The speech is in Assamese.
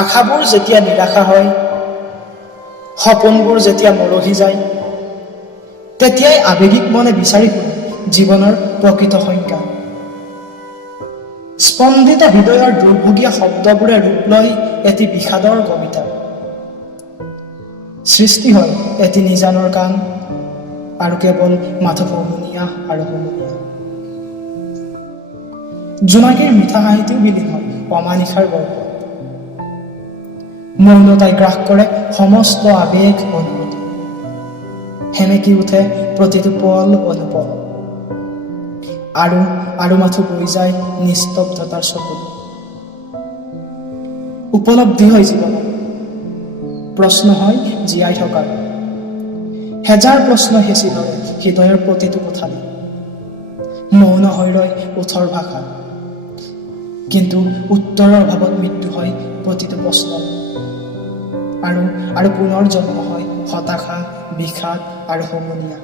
আশাবোৰ যেতিয়া নিৰাশা হয়, সপোনবোৰ যেতিয়া মৰহি যায়, তেতিয়াই আৱেগিক মনে বিচাৰি ফুৰে জীৱনৰ প্ৰকৃত সংজ্ঞা। স্পন্দিত হৃদয়ৰ দুৰ্ভগীয়া শব্দবোৰে ৰূপ লয় এটি বিষাদৰ কবিতা। সৃষ্টি হয় এটি নিজানৰ গান, আৰু কেৱল মাথো হুমুনিয়া আৰু হুমুনিয়া। জোনাকীৰ মিঠা হাঁহিতেও বিলীন হয় অমানিশাৰ গৰ্ভত। মৌনতাই গ্ৰাস কৰে সমস্ত আৱেগ অনুভূতি, সেমেকি উঠে প্ৰতিটো পল অনুপল, আৰু মাথো বৈ যায় নিস্তব্ধতাৰ চকুত। উপলব্ধি হয় জীৱনত, প্ৰশ্ন হয় জীয়াই থকাৰ। হেজাৰ প্ৰশ্ন হেঁচি ধৰে হৃদয়ৰ প্ৰতিটো কোঠালি, মৌন হৈ ৰয় ওঠৰ ভাষা, কিন্তু উত্তৰৰ অভাৱত মৃত্যু হয় প্ৰতিটো প্ৰশ্ন। আৰু পুনৰ জন্ম হয় হতাশা, বিষাদ আৰু হুমুনিয়া।